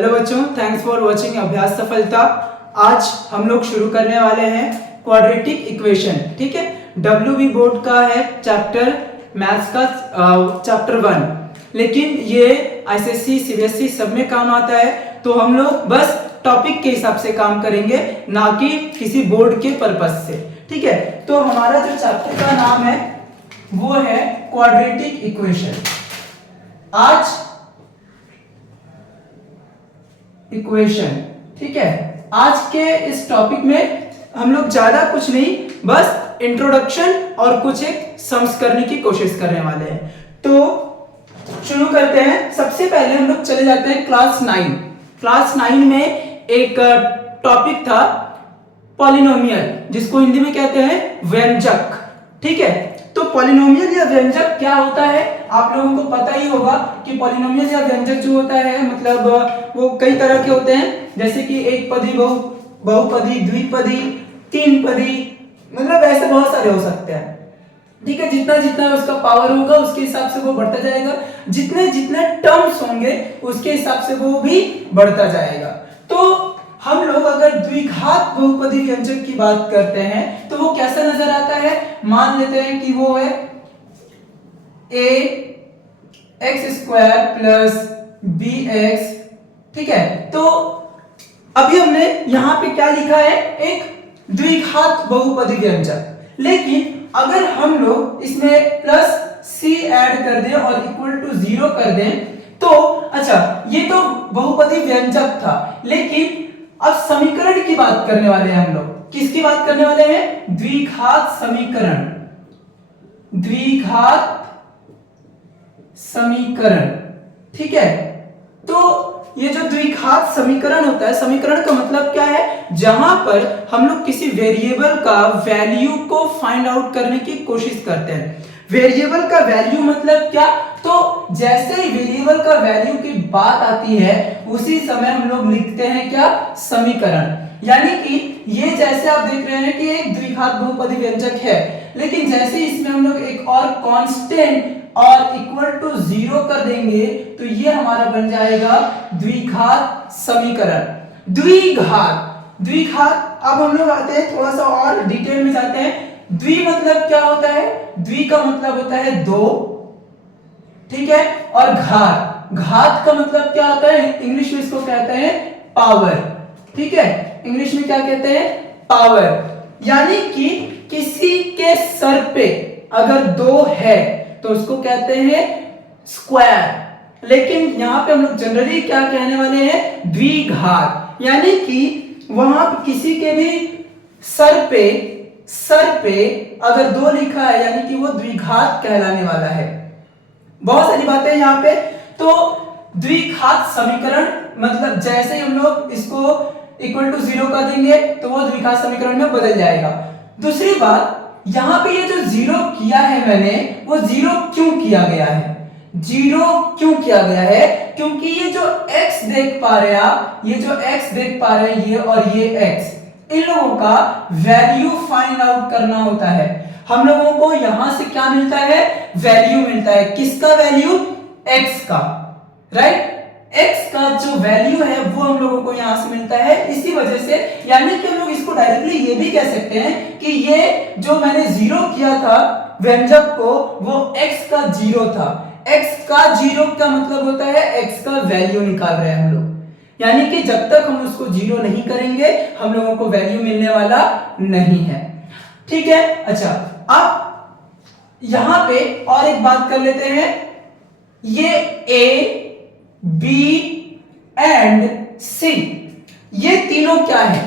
Hello बच्चों, thanks for watching अभ्यास सफलता। आज हम लोग शुरू करने वाले हैं क्वाड्रेटिक इक्वेशन। ठीक है, WB बोर्ड का है चैप्टर मैथ्स का चैप्टर 1, लेकिन ये ICSE CBSE सब में काम आता है। तो हम लोग बस टॉपिक के हिसाब से काम करेंगे, ना कि किसी बोर्ड के पर्पस से। ठीक है, तो हमारा जो चैप्टर का नाम है वो है क्वाड्रेटिक इक्वेशन। आज इक्वेशन, ठीक है, आज के इस टॉपिक में हम लोग ज्यादा कुछ नहीं, बस इंट्रोडक्शन और कुछ एक सम्स करने की कोशिश करने वाले हैं। तो शुरू करते हैं। सबसे पहले हम लोग चले जाते हैं क्लास 9। क्लास 9 में एक टॉपिक था पॉलिनोमियल, जिसको हिंदी में कहते हैं व्यंजक। ठीक है, तो पॉलिनोमियल या व्यंजक क्या होता है आप लोगों को पता ही होगा कि पॉलिनोमियल या व्यंजक जो होता है मतलब वो कई तरह के होते हैं, जैसे कि एक पदी, बहुपदी, द्विपदी, तीन पदी, मतलब ऐसे बहुत सारे हो सकते हैं। ठीक है, जितना जितना उसका पावर होगा उसके हिसाब से वो बढ़ता जाएगा, जितने जितने टर्म्स होंगे उसके हिसाब से वो भी बढ़ता जाएगा। तो हम लोग अगर द्विघात बहुपदी व्यंजक की बात करते हैं तो वो कैसा नजर आता है। मान लेते हैं कि वो है ax² प्लस bx। ठीक है, तो अभी हमने यहां पे क्या लिखा है, एक द्विघात बहुपदी व्यंजक। लेकिन अगर हम लोग इसमें प्लस c ऐड कर दें और इक्वल टू 0 कर दें तो अच्छा, ये तो बहुपदी व्यंजक था, लेकिन अब समीकरण की बात करने वाले हैं हम लोग। किसकी बात करने वाले हैं? द्विघात समीकरण। द्विघात समीकरण, ठीक है। तो ये जो द्विघात समीकरण होता है, समीकरण का मतलब क्या है? जहां पर हम लोग किसी वेरिएबल का वैल्यू को फाइंड आउट करने की कोशिश करते हैं। वेरिएबल का वैल्यू मतलब क्या? तो जैसे ही वेरिएबल का वैल्यू की बात आती है उसी समय हम लोग लिखते हैं क्या? समीकरण। यानी कि ये जैसे आप देख रहे हैं कि एक द्विघात बहुपदी व्यंजक है, लेकिन जैसे इसमें हम लोग एक और कांस्टेंट और इक्वल टू 0 कर देंगे तो ये हमारा बन जाएगा द्विघात समीकरण। द्विघात अब हम लोग आते हैं, थोड़ा सा और डिटेल में जाते हैं। द्वि मतलब क्या होता है? द्वि का मतलब होता है दो, ठीक है, और घात का मतलब क्या होता है? इंग्लिश में इसको कहते हैं पावर। ठीक है, इंग्लिश में क्या कहते हैं? पावर। यानी कि किसी के सर पे अगर 2 है तो उसको कहते हैं स्क्वायर। लेकिन यहां पे हम लोग जनरली क्या कहने वाले हैं? द्विघात। यानी कि वहां किसी के भी सर पे अगर 2 लिखा है यानी कि वो द्विघात कहलाने वाला है। बहुत सारी बातें यहां पे। तो द्विघात समीकरण मतलब जैसे ही हम लोग इसको इक्वल टू 0 कर देंगे तो वो द्विघात समीकरण में बदल जाएगा। दूसरी बात, यहां पे ये जो 0 किया है मैंने, वो 0 क्यों किया गया है? 0 क्यों किया गया है? क्योंकि ये जो x देख पा रहे हैं आप, ये जो x देख पा रहे हैं, ये और ये x, इन लोगों का वैल्यू फाइंड आउट करना होता है। हम लोगों को यहां से क्या मिलता है? वैल्यू मिलता है। किसका वैल्यू? x का, राइट। x का जो वैल्यू है वो हम लोगों को यहां से मिलता है। इसी वजह से यानी कि हम लोग इसको डायरेक्टली ये भी कह सकते हैं कि ये जो मैंने 0 किया था व्यंजक को, वो x का 0 था। x का 0 का मतलब होता है x का वैल्यू निकाल रहे हैं हम लोग। यानी कि जब तक हम उसको 0 नहीं करेंगे हम लोगों को वैल्यू मिलने वाला नहीं है। ठीक है, अच्छा, अब यहां पे और एक बात कर लेते हैं। ये A, B एंड C, ये तीनों क्या है?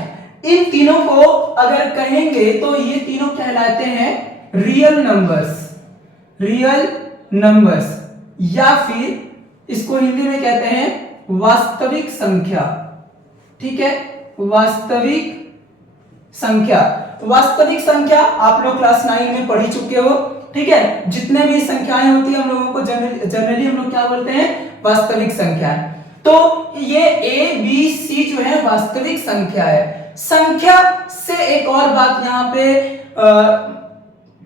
इन तीनों को अगर कहेंगे तो ये तीनों कहलाते हैं रियल नंबर्स, या फिर इसको हिंदी में कहते हैं वास्तविक संख्या। ठीक है, वास्तविक संख्या आप लोग क्लास 9 में पढ़ ही चुके हो। ठीक है, जितने भी संख्याएं होती है हम लोगों को जनरली हम लोग क्या बोलते हैं? वास्तविक संख्या। तो ये A, B, C जो है वास्तविक संख्या है। संख्या से एक और बात यहां पे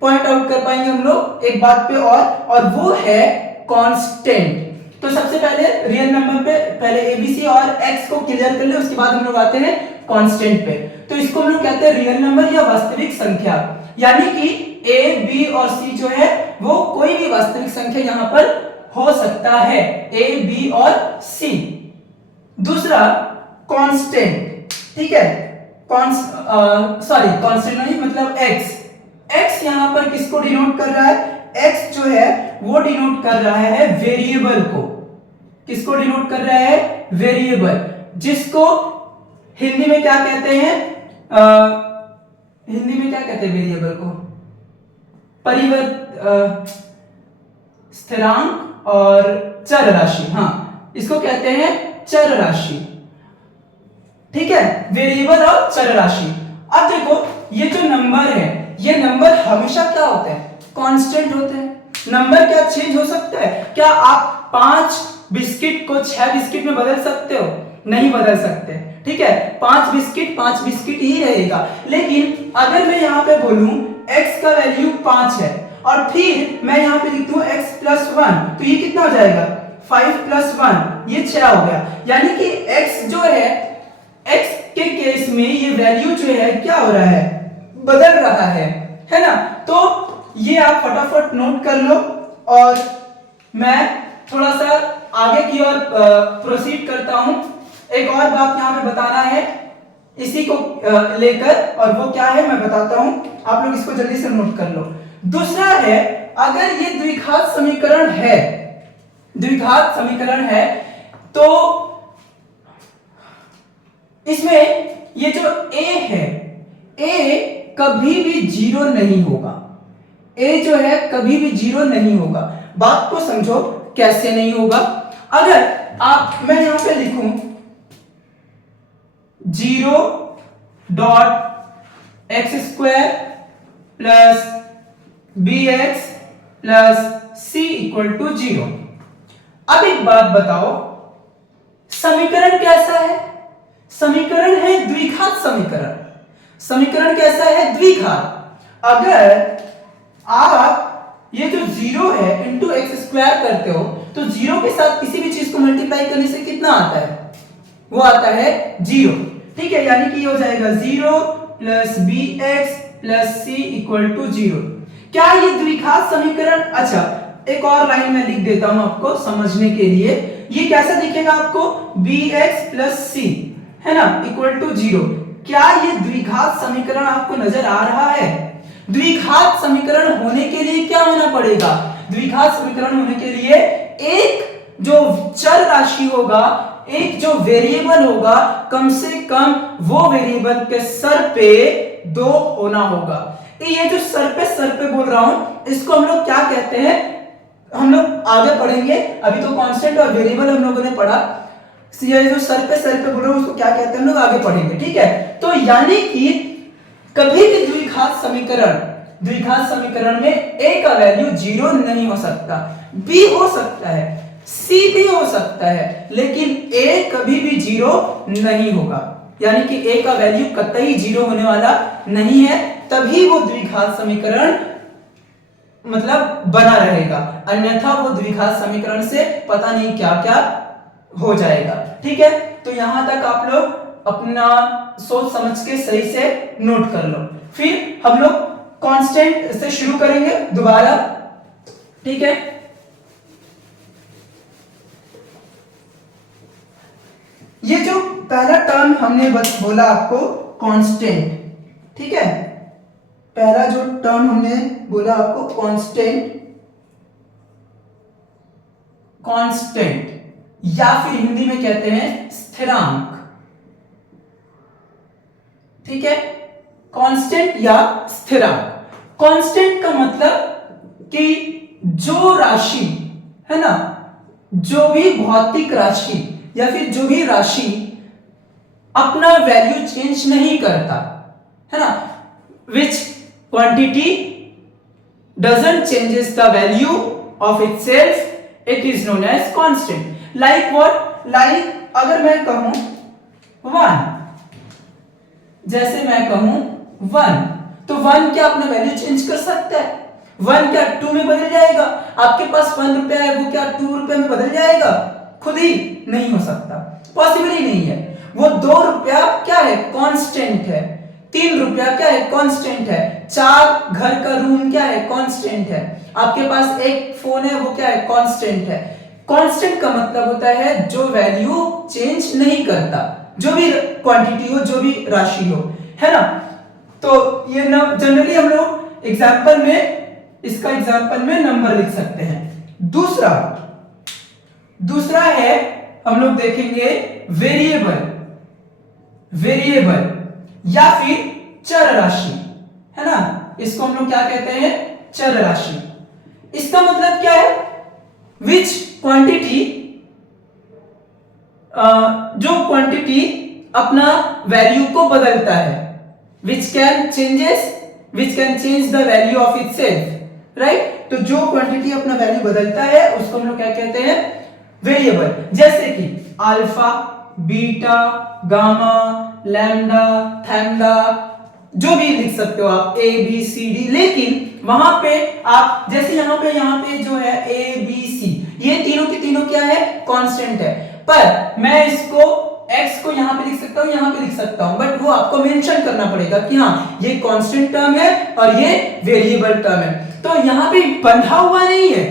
पॉइंट आउट कर पाएंगे हम लोग एक बात पे, और वो है कांस्टेंट। तो सबसे पहले रियल नंबर पे पहले एबीसी और एक्स को क्लियर कर ले, उसके बाद हम लोग आते हैं कांस्टेंट पे। तो इसको हम लोग कहते हैं रियल नंबर या वास्तविक संख्या, यानी कि ए बी और सी जो है वो कोई भी वास्तविक संख्या यहां पर हो सकता है, ए बी और सी। दूसरा कांस्टेंट, ठीक है, कांस्टेंट नहीं मतलब एक्स। एक्स यहां पर किसको डिनोट कर रहा है? एक्स जो है वो डिनोट कर रहा है वेरिएबल को। किसको डिनोट कर रहा है? वेरिएबल, जिसको हिंदी में क्या कहते हैं? हिंदी में क्या कहते हैं वेरिएबल को? स्थिरांक और चर राशि। हाँ, इसको कहते हैं चर राशि, ठीक है, वेरिएबल और चर राशि। अब देखो ये जो नंबर है, ये नंबर हमेशा क्या होते हैं? कांस्टेंट होते हैं। नंबर क्या चेंज हो सकता है? क्या आप 5 बिस्किट को 6 बिस्किट में बदल सकते हो? नहीं बदल सकते, ठीक है, 5 बिस्किट ही रहेगा। लेकिन अगर मैं यहां पे बोलूं x का वैल्यू 5 है और फिर मैं यहां पे लिख दूं x + 1, तो ये कितना हो जाएगा? 5 + 1, ये 6 हो गया। यानी कि x जो है, x के केस में ये वैल्यू जो है क्या हो रहा है? बदल रहा है ना? तो ये आप फटाफट नोट कर लो और मैं थोड़ा सा आगे की ओर प्रोसीड करता हूं। एक और बात यहां पे बताना है इसी को लेकर, और वो क्या है मैं बताता हूं, आप लोग इसको जल्दी से नोट कर लो। दूसरा है, अगर ये द्विघात समीकरण है तो इसमें ये जो a है, a कभी भी 0 नहीं होगा। a जो है कभी भी 0 नहीं होगा। बात को समझो कैसे नहीं होगा। अगर मैं यहां पे लिखूं 0.x² plus bx plus c = 0। अब एक बात बताओ, समीकरण कैसा है? समीकरण है द्विघात समीकरण। समीकरण कैसा है? द्विघात। अगर आप ये जो 0 है इंटू x² करते हो तो 0 के साथ किसी भी चीज को मल्टीप्लाई करने से कितना आता है? वो आता है 0, ठीक है, यानी कि ये हो जाएगा 0 प्लस bx प्लस c = 0। क्या ये द्विघात समीकरण? अच्छा, एक और लाइन में लिख देता हूं आपको समझने के लिए। ये कैसा दिखेगा आपको? bx प्लस c, है ना, = 0। क्या ये द्विघात समीकरण आपको नजर आ रहा है? द्विघात समीकरण होने के लिए क्या होना पड़ेगा? द्विघात समीकरण होने के लिए एक जो चर राशि होगा, एक जो वेरिएबल होगा, कम से कम वो वेरिएबल के सर पे 2 होना होगा। ये जो सर पे बोल रहा हूं, इसको हम लोग क्या कहते हैं? हम लोग आगे पढ़ेंगे, अभी तो कांस्टेंट और वेरिएबल हम लोगों ने पढ़ा। ये जो सर पे बोल रहा हूं उसको क्या कहते हैं हम लोग आगे पढ़ेंगे, ठीक है। तो यानी कि कभी भी द्विघात समीकरण में a का वैल्यू 0 नहीं हो सकता, b हो सकता है, c भी हो सकता है, लेकिन a कभी भी 0 नहीं होगा। यानी कि a का वैल्यू कतई 0 होने वाला नहीं है, तभी वो द्विघात समीकरण मतलब बना रहेगा, अन्यथा वो द्विघात समीकरण से पता नहीं क्या क्या हो जाएगा, ठीक है। तो यहां तक आप लोग अपना सोच समझ के सही से नोट कर लो। फिर हम लोग कांस्टेंट से शुरू करेंगे दोबारा, ठीक है। ये जो पहला टर्म हमने बस बोला आपको कांस्टेंट, ठीक है, पहला जो टर्म हमने बोला आपको कांस्टेंट या फिर हिंदी में कहते हैं स्थिरांक, ठीक है, कांस्टेंट या स्थिरांक। कांस्टेंट का मतलब कि जो राशि है ना, जो भी भौतिक राशि या फिर जो भी राशि अपना वैल्यू चेंज नहीं करता, है ना, which quantity doesn't changes the value of itself, it is known as constant. Like what? Like अगर मैं कहूं 1, जैसे मैं कहूं 1, तो 1 क्या अपना वैल्यू चेंज कर सकता है? वन क्या 2 में बदल जाएगा? आपके पास 1 रुपया है, वो क्या 2 रुपया में बदल जाएगा? खुद ही नहीं हो सकता, पॉसिबल ही नहीं है। वो 2 रुपया क्या है? कांस्टेंट है। 3 रुपया क्या है? कांस्टेंट है। 4 घर का रूम क्या है? कांस्टेंट है। आपके पास एक फोन है, वो क्या है? कांस्टेंट है। कांस्टेंट का मतलब होता है जो वैल्यू चेंज नहीं करता, जो भी क्वांटिटी हो, जो भी राशि हो, है ना। तो ये ना जनरली हम लोग एग्जांपल में, इसका एग्जांपल में नंबर लिख सकते हैं। दूसरा है हम लोग देखेंगे वेरिएबल, या फिर चर राशि, है ना। इसको हम लोग क्या कहते हैं? चर राशि। इसका मतलब क्या है? विच क्वांटिटी, जो क्वांटिटी अपना वैल्यू को बदलता है, which can change the value of itself, right? तो जो क्वांटिटी अपना वैल्यू बदलता है उसको हम लोग क्या कहते हैं? वेरिएबल। जैसे कि अल्फा, बीटा, गामा, लैम्डा, थैम्डा, जो भी लिख सकते हो आप, ए बी सी डी। लेकिन वहां पे आप जैसे यहाँ पे जो है ए बी सी, ये तीनों के तीनों क्या है? कांस्टेंट है। पर मैं इसको x को यहाँ पे लिख सकता हूँ, यहाँ पे लिख सकता हूँ, बट वो आपको मेंशन करना पड़ेगा कि हाँ ये कांस्टेंट टर्म है और ये वेरिएबल टर्म है। तो यहाँ पे बंधा हुआ नहीं है,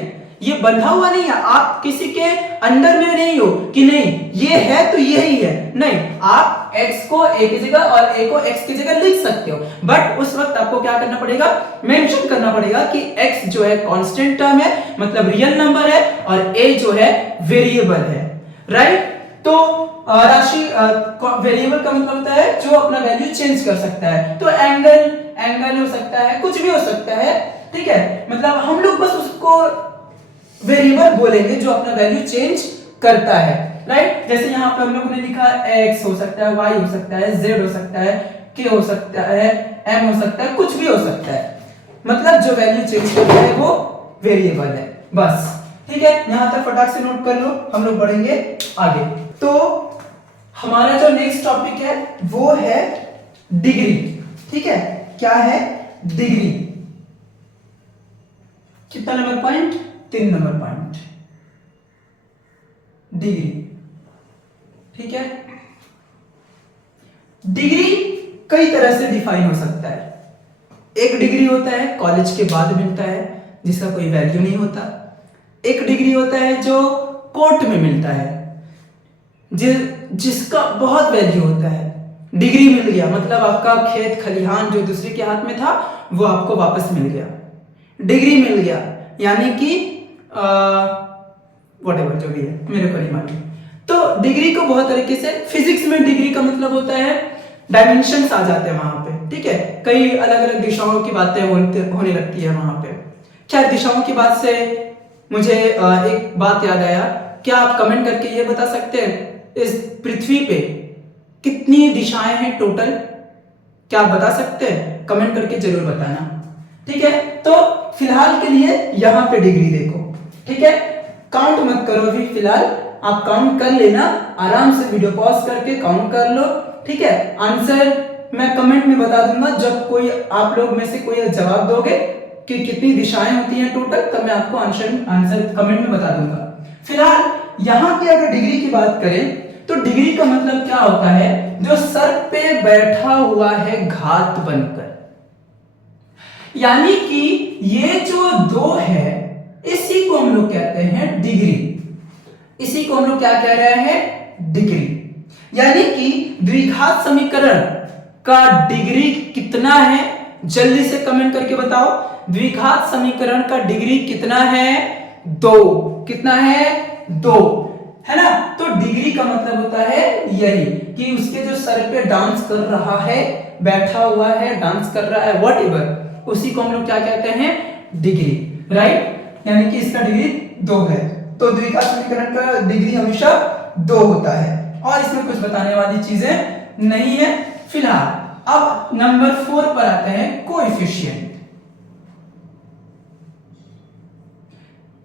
ये बंधा हुआ नहीं है। आप किसी के अंडर में नहीं हो कि नहीं ये है तो यही है, नहीं। आप x को a की जगह और a को x की जगह लिख सकते हो, बट उस वक्त आपको क्या करना पड़ेगा? मेंशन करना पड़ेगा कि x जो है कांस्टेंट टर्म है, मतलब रियल नंबर है, और a जो है वेरिएबल है, राइट। तो राशि वेरिएबल का मतलब होता है जो अपना वैल्यू चेंज कर सकता है। तो एंगल हो सकता है, कुछ भी हो सकता है, ठीक है। मतलब हम लोग बस उसको वेरिएबल बोलेंगे जो अपना वैल्यू चेंज करता है, राइट। जैसे यहाँ पे हम लोगों ने लिखा x हो सकता है, y हो सकता है, z हो सकता है, k हो सकता है, m हो सकता है, कुछ भी हो सकता है। मतलब जो वैल्यू चेंज करता है वो वेरिएबल है, बस। ठीक है, यहां तक फटाक से नोट कर लो, हम लोग बढ़ेंगे आगे। तो हमारा जो नेक्स्ट टॉपिक है वो है डिग्री। ठीक है, क्या है? डिग्री। कितना number point? 3 number point, degree. ठीक है, डिग्री कई तरह से डिफाइन हो सकता है। एक डिग्री होता है कॉलेज के बाद मिलता है, जिसका कोई वैल्यू नहीं होता। एक डिग्री होता है जो कोर्ट में मिलता है, जिसका बहुत वैल्यू होता है। डिग्री मिल गया मतलब आपका खेत खलिहान जो दूसरे के हाथ में था वो आपको वापस मिल गया। डिग्री मिल गया यानी कि व्हाटएवर जो भी है, मेरे को नहीं मालूम। तो डिग्री को बहुत तरीके से, फिजिक्स में डिग्री का मतलब होता है डायमेंशंस आ जाते हैं वहां पे। ठीक है, कई अलग अलग दिशाओं की बातें होने लगती है वहां पे। खैर, दिशाओं की बात से मुझे एक बात याद आया। क्या आप कमेंट करके ये बता सकते हैं इस पृथ्वी पे कितनी दिशाएं हैं टोटल? क्या आप बता सकते हैं? कमेंट करके जरूर बताना। ठीक है, तो फिलहाल के लिए यहाँ पे डिग्री देखो। ठीक है, काउंट मत करो अभी फिलहाल, आप काउंट कर लेना आराम से, वीडियो पॉज करके काउंट कर लो। ठीक है, आंसर मैं कमेंट में बता दूंगा जब कोई आप लोग में से कोई जवाब दोगे कि कितनी दिशाएं होती हैं टोटल, तब मैं आपको आंसर कमेंट में बता दूंगा। फिलहाल यहां की अगर डिग्री की बात करें तो डिग्री का मतलब क्या होता है? जो सर पे बैठा हुआ है घात बनकर, यानी कि ये जो 2 है इसी को हम लोग कहते हैं डिग्री। इसी को हम लोग क्या कह रहे हैं? डिग्री। यानी कि द्विघात समीकरण का डिग्री कितना है? जल्दी से कमेंट करके बताओ, द्विघात समीकरण का डिग्री कितना है? 2। कितना है? 2, है ना। तो डिग्री का मतलब होता है यही कि उसके जो सर पे डांस कर रहा है, बैठा हुआ है, डांस कर रहा है, व्हाटएवर, उसी को हम लोग क्या कहते हैं? Degree, right. यानी कि इसका डिग्री 2 है। तो द्विघात समीकरण का डिग्री हमेशा 2 होता है और इसमें कुछ बताने वाली चीजें नहीं है फिलहाल। अब नंबर 4 पर आते हैं, कोएफिशिएंट,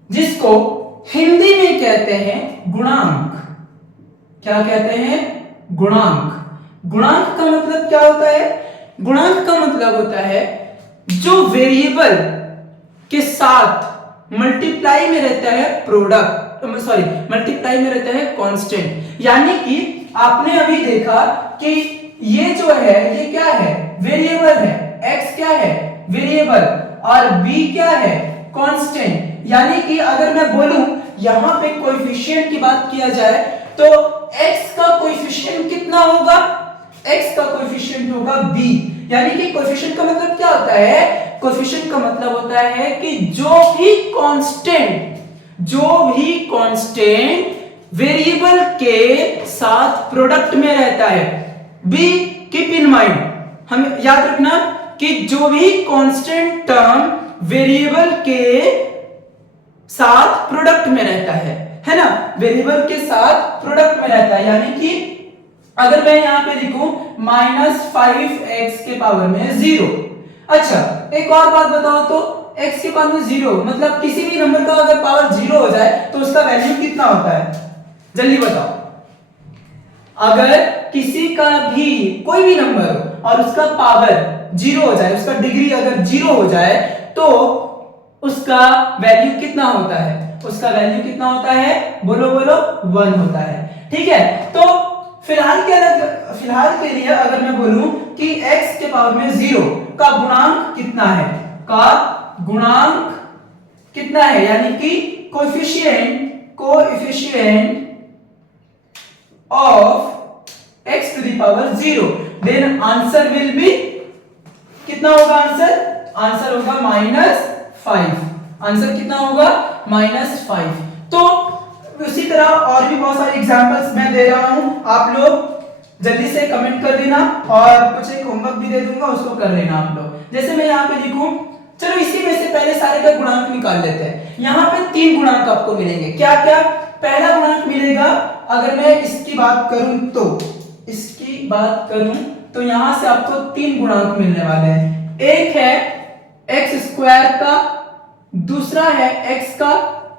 जिसको हिंदी में कहते हैं गुणांक। क्या कहते हैं? गुणांक। गुणांक का मतलब क्या होता है? गुणांक का मतलब होता है जो वेरिएबल के साथ मल्टीप्लाई में रहता है प्रोडक्ट, सॉरी मल्टीप्लाई में रहता है कांस्टेंट। यानी कि आपने अभी देखा कि ये जो है ये क्या है, वेरिएबल है, x क्या है वेरिएबल और b क्या है कांस्टेंट। यानी कि अगर मैं बोलूं यहां पे कोएफिशिएंट की बात किया जाए तो x का कोएफिशिएंट कितना होगा, x का कोएफिशिएंट होगा b। यानी कि कोएफिशिएंट का मतलब क्या होता है, कोएफिशिएंट का मतलब होता है कि जो भी कांस्टेंट वेरिएबल के साथ प्रोडक्ट में रहता है। बी कीप इन माइंड, हम याद रखना कि जो भी कांस्टेंट टर्म वेरिएबल के साथ प्रोडक्ट में रहता है ना, वेरिएबल के साथ प्रोडक्ट में रहता है। यानी कि अगर मैं यहां पे लिखूं -5x के पावर में 0। अच्छा एक और बात बताओ तो x के पावर में 0 मतलब किसी भी नंबर का अगर पावर 0 हो जाए तो उसका वैल्यू कितना होता है, जल्दी बताओ। अगर किसी का भी कोई भी नंबर और उसका पावर 0 हो जाए, उसका डिग्री अगर 0 हो जाए तो उसका वैल्यू कितना होता है, उसका वैल्यू कितना होता है, बोलो बोलो 1 होता है। ठीक है, तो फिलहाल के लिए अगर मैं बोलूं कि x के पावर में 0 का गुणांक कितना है, का गुणांक कितना है, यानी कि coefficient of x to the power 0, then answer will be कितना होगा, आंसर होगा -5। आंसर कितना होगा -5। तो उसी तरह और भी बहुत सारे एग्जांपल्स मैं दे रहा हूं, आप लोग जल्दी से कमेंट कर देना और कुछ एक होमवर्क भी दे दूंगा उसको कर लेना आप लोग। जैसे मैं यहां पे लिखूं, चलो इसी में से पहले सारे का गुणांक निकाल लेते हैं। यहां पे 3 गुणांक आपको मिलेंगे, क्या क्या। पहला गुणांक मिलेगा, अगर मैं इसकी बात करूं तो यहां से आपको 3 गुणांक मिलने वाले हैं। एक है x² का, दूसरा है x का,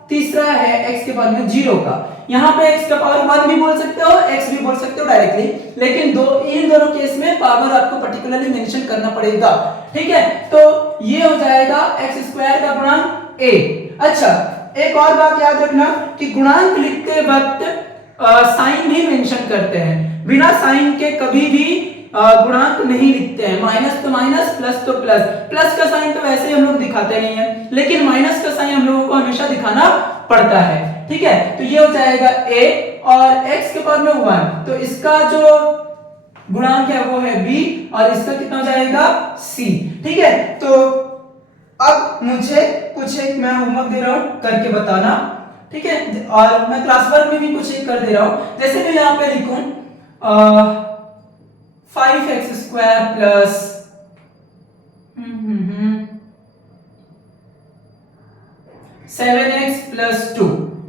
तीसरा है x के पावर में 0 का। यहां पे x का पावर 1 भी बोल सकते हो, x भी बोल सकते हो डायरेक्टली, लेकिन इन दोनों केस में पावर आपको पर्टिकुलरली मेंशन करना पड़ेगा। ठीक है, तो ये हो जाएगा x² का गुणांक a। अच्छा एक और बात याद रखना कि गुणांक लिखते वक्त साइन भी मेंशन करते हैं, बिना साइन के कभी भी गुणांक नहीं लिखते हैं। माइनस तो माइनस, प्लस तो प्लस। प्लस का साइन तो वैसे ही हम लोग दिखाते नहीं है, लेकिन माइनस का साइन हम लोगों को हमेशा दिखाना पड़ता है। ठीक है, तो ये हो जाएगा a और x के पावर में 1, तो इसका जो गुणांक है वो है b और इसका कितना हो जाएगा c। ठीक है, तो अब मुझे कुछ एक मैं होमवर्क दे रहा हूं, करके बताना। ठीक है, और मैं क्लास वर्क में भी कुछ एक कर दे रहा हूं। जैसे मैं यहां पे लिखूं 5x² plus 7x plus 2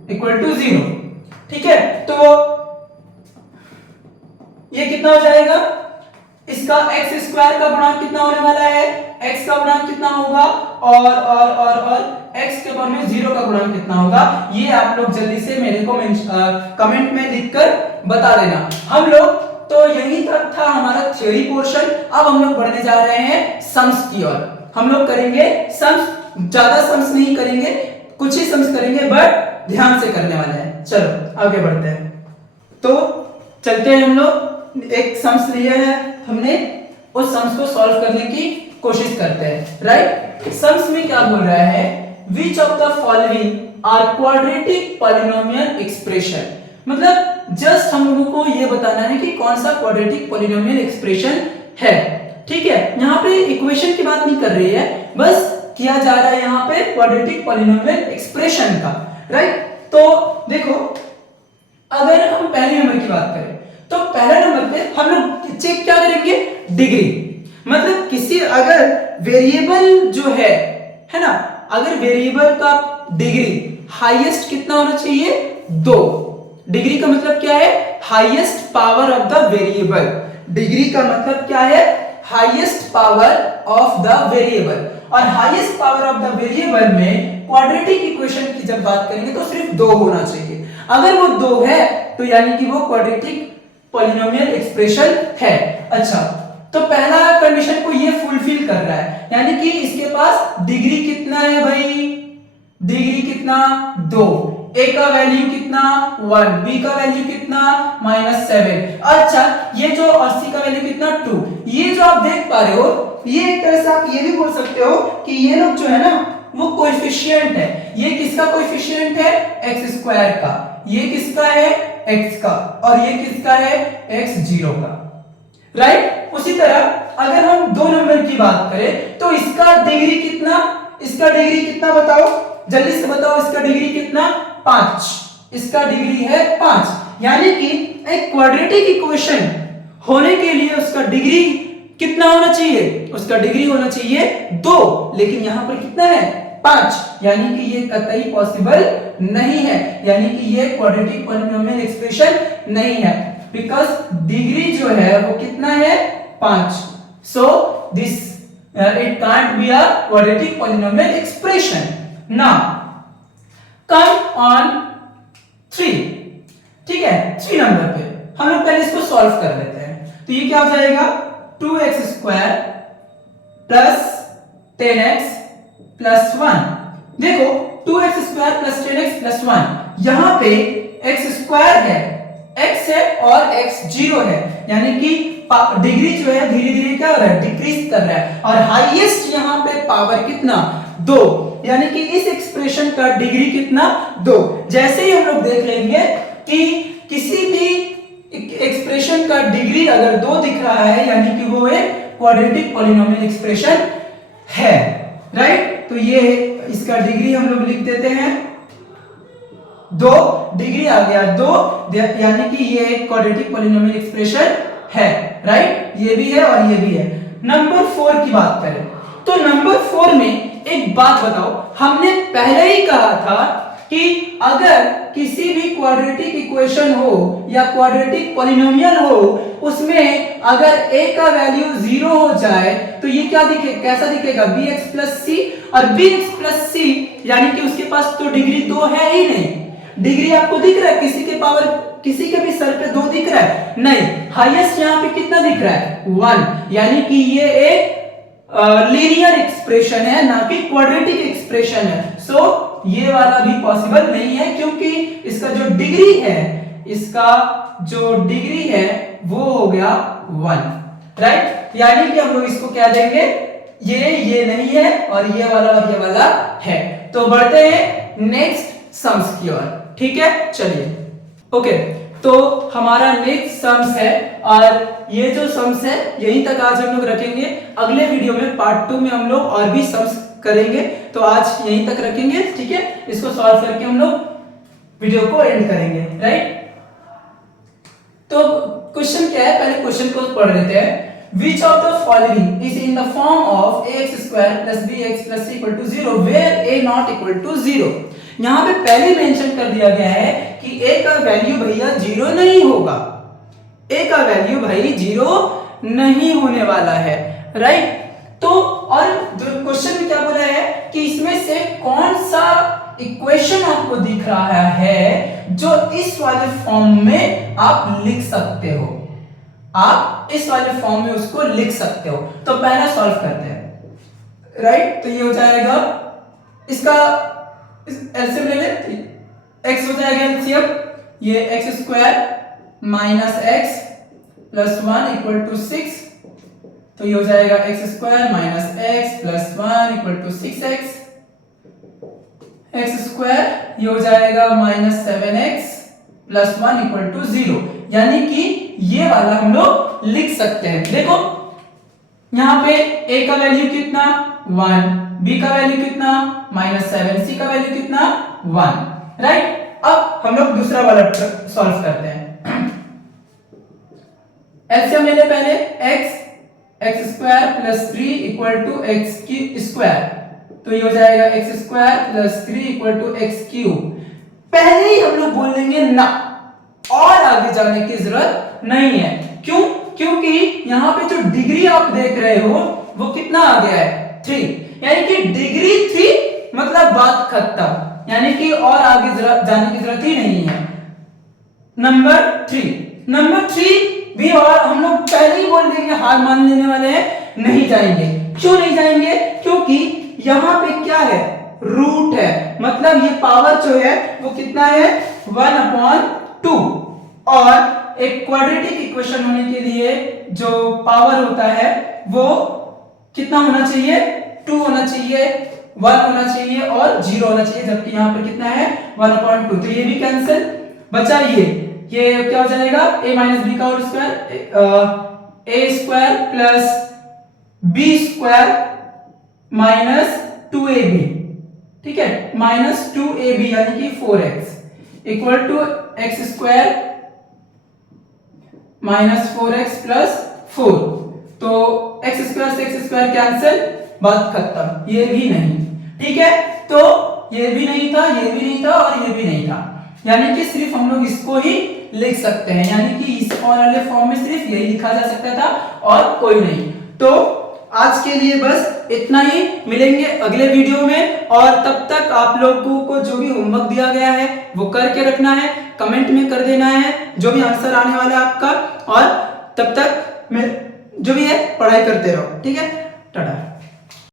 equal to 0। ठीक है, तो ये कितना हो जाएगा, इसका x² का गुणांक कितना होने वाला है, x का गुणांक कितना होगा और x के पावर में 0 का गुणांक कितना होगा, ये आप लोग जल्दी से मेरे को कमेंट में लिखकर बता देना। हम लोग तो यही तक था हमारा थ्योरी पोर्शन। अब हम लोग बढ़ने जा रहे हैं सम्स की ओर। हम लोग करेंगे सम्स, ज्यादा सम्स नहीं करेंगे, कुछ ही सम्स करेंगे, बट ध्यान से करने वाले हैं। चलो आगे बढ़ते हैं, तो चलते हैं। हम लोग एक सम्स लिया है हमने, उस सम्स को सॉल्व करने की कोशिश करते हैं। राइट, सम्स में क्या बोल रहा है, which of the following are quadratic polynomial expression. मतलब जस्ट हम लोगों को ये बताना है कि कौन सा क्वाड्रेटिक पॉलिनोमियल एक्सप्रेशन है। ठीक है, यहाँ पे इक्वेशन की बात नहीं कर रही है, बस किया जा रहा है यहाँ पे क्वाड्रेटिक पॉलिनोमियल एक्सप्रेशन का। राइट, तो देखो अगर हम पहले नंबर की बात करें तो पहले नंबर पे हम लोग चेक क्या करेंगे, डिग्री। मतलब किसी अगर वेरिएबल जो है ना, अगर वेरिएबल का डिग्री हाईएस्ट कितना होना चाहिए, 2। डिग्री का मतलब क्या है, highest power of the variable. Degree का मतलब क्या है, highest power of the variable. और highest power of the variable में क्वाड्रेटिक इक्वेशन की जब बात करेंगे तो सिर्फ 2 होना चाहिए। अगर वो 2 है तो यानी कि वो क्वाड्रेटिक पॉलिनोमियल एक्सप्रेशन है। अच्छा, तो पहला कंडीशन को ये फुलफिल कर रहा है, यानी कि इसके पास डिग्री कितना है भाई, डिग्री कितना 2, ए का वैल्यू कितना 1, बी का वैल्यू कितना -7। अच्छा ये जो और सी का वैल्यू कितना 2। ये जो आप देख पा रहे हो, ये एक तरह से आप ये भी बोल सकते हो कि ये लोग जो है ना वो कोएफिशिएंट है। ये किसका कोएफिशिएंट है, x स्क्वायर का, ये किसका है x का, और ये किसका है x0 का, राइट। उसी तरह अगर हम दो नंबर की बात करें तो इसका डिग्री कितना, इसका डिग्री कितना बताओ, जल्दी से बताओ, इसका डिग्री कितना 5, इसका डिग्री है 5, यानी कि एक क्वाड्रेटिक इक्वेशन होने के लिए उसका डिग्री कितना होना चाहिए, उसका डिग्री होना चाहिए 2, लेकिन यहां पर कितना है 5, यानी कि ये कतई पॉसिबल नहीं है, यानी कि ये क्वाड्रेटिक पॉलिनोमियल एक्सप्रेशन नहीं है, बिकॉज डिग्री जो है वो कितना है 5। So this it can't be a quadratic polynomial expression. Now come on 3, ठीक है, 3 नंबर पे हम लोग पहले इसको सॉल्व कर लेते हैं। तो ये क्या हो जाएगा 2x square plus 10x plus 1। देखो 2x square plus 10x plus 1, यहां पे x स्क्वायर है, x है और x 0 है, यानी कि डिग्री जो है धीरे धीरे क्या हो रहा है, डिक्रीज कर रहा है, और हाईएस्ट यहां पे पावर कितना 2, यानी कि इस एक्सप्रेशन का डिग्री कितना 2। जैसे ही हम लोग देख लेंगे कि किसी भी एक्सप्रेशन का डिग्री अगर 2 दिख रहा है, यानी कि वो एक क्वाड्रेटिक पॉलिनोमियल एक्सप्रेशन है, राइट। तो ये इसका डिग्री हम लोग लिख देते हैं 2, डिग्री आ गया 2, यानी कि ये एक क्वाड्रेटिक पॉलिनोमियल एक्सप्रेशन है, राइट, ये भी है और ये भी है। नंबर 4 की बात करें तो नंबर 4 में एक बात बताओ, हमने पहले ही कहा था कि अगर किसी भी क्वाड्रेटिक इक्वेशन हो या क्वाड्रेटिक पॉलिनोमियल हो, उसमें अगर a का वैल्यू 0 हो जाए तो ये क्या दिखे, कैसा दिखेगा bx प्लस c, और bx प्लस c यानी कि उसके पास तो डिग्री 2 है ही नहीं। डिग्री आपको दिख रहा है, किसी के पावर, किसी के भी सर पे 2 दिख रहा है नहीं, हाईएस्ट यहां पे कितना दिख रहा है 1, यानी कि ये एक लीनियर एक्सप्रेशन है, ना कि क्वाड्रेटिक एक्सप्रेशन है। सो ये वाला भी पॉसिबल नहीं है, क्योंकि इसका जो डिग्री है, इसका जो डिग्री है वो हो गया 1, राइट, यानी कि हम लोग इसको क्या देंगे, ये नहीं है और ये वाला है। तो बढ़ते हैं नेक्स्ट सम्स की ओर, ठीक है, चलिए ओके। तो हमारा नेक्स्ट सम्स है, और ये जो सम्स है यहीं तक आज हम लोग रखेंगे। अगले वीडियो में पार्ट 2 में हम लोग और भी सम्स करेंगे, तो आज यहीं तक रखेंगे, ठीक है। इसको सॉल्व करके हम लोग वीडियो को एंड करेंगे, राइट। तो क्वेश्चन क्या है, पहले क्वेश्चन को पढ़ लेते हैं। Which of the following is in the form of ax square plus bx plus c equal to 0 where a not equal to 0? यहां पे पहले मेंशन कर दिया गया है कि a का वैल्यू भैया 0 नहीं होगा, a का वैल्यू भाई 0 नहीं होने वाला है, राइट। तो और क्वेश्चन में क्या बोला है कि इसमें से कौन सा इक्वेशन आपको दिख रहा है जो इस वाले फॉर्म में आप लिख सकते हो, आप इस वाले फॉर्म में उसको लिख सकते हो। तो पहला सॉल्व करते हैं, राइट। तो ये हो जाएगा, इसका एलसीएम ले ले, x हो जाएगा एलसीएम, ये x square minus x plus 1 equal to 6, तो ये हो जाएगा x square minus x plus 1 equal to 6x, x square ये हो जाएगा minus 7x plus 1 equal to 0, यानी कि ये वाला हम लोग लिख सकते हैं। देखो यहां पे a का वैल्यू कितना 1, b का वैल्यू कितना -7, c का वैल्यू कितना 1, राइट। अब हम लोग दूसरा वाला सॉल्व करते हैं। एलसीएम ले ले पहले, x square plus 3 equal to x की स्क्वायर, तो ये हो जाएगा x square plus 3 equal to x cube. पहले ही हम लोग बोल देंगे ना, और आगे जाने की जरूरत नहीं है। क्यों? क्योंकि यहां पे जो डिग्री आप देख रहे हो वो कितना आ गया है 3, यानी कि डिग्री 3 मतलब बात खत्म, यानी कि और आगे जाने की जरूरत ही नहीं है। नंबर 3 भी और हम लोग पहले ही बोल देंगे हार मान लेने वाले हैं, नहीं जाएंगे। क्यों नहीं जाएंगे? क्योंकि यहां पे क्या है, रूट है, मतलब ये पावर जो है वो कितना है, 1/2। और एक क्वाड्रेटिक इक्वेशन होने के लिए जो पावर होता है वो कितना होना चाहिए, 2 होना चाहिए, 1 होना चाहिए और 0 होना चाहिए, जबकि यहां पर कितना है 1/2। तो ये भी कैंसिल, बचा ये क्या हो जाएगा, a माइनस बी का whole square, a square plus b square minus 2ab, ठीक है, माइनस 2ab यानी कि 4x equal to x square minus 4x plus 4। तो एक्स स्क्वायर से एक्स स्क्वायर कैंसिल, बात खत्म, ये भी नहीं, ठीक है। तो ये भी नहीं था, ये भी नहीं था और ये भी नहीं था, यानी कि सिर्फ हम लोग इसको ही लिख सकते हैं, यानी कि इस वाले फॉर्म में सिर्फ यही लिखा जा सकता था और कोई नहीं। तो आज के लिए बस इतना ही, मिलेंगे अगले वीडियो में, और तब तक आप लोगों को जो भी होमवर्क दिया गया है वो करके रखना है, कमेंट में कर देना है जो भी आंसर आने वाला है आपका, और तब तक मैं जो भी है पढ़ाई करते रहो, ठीक है, टाटा।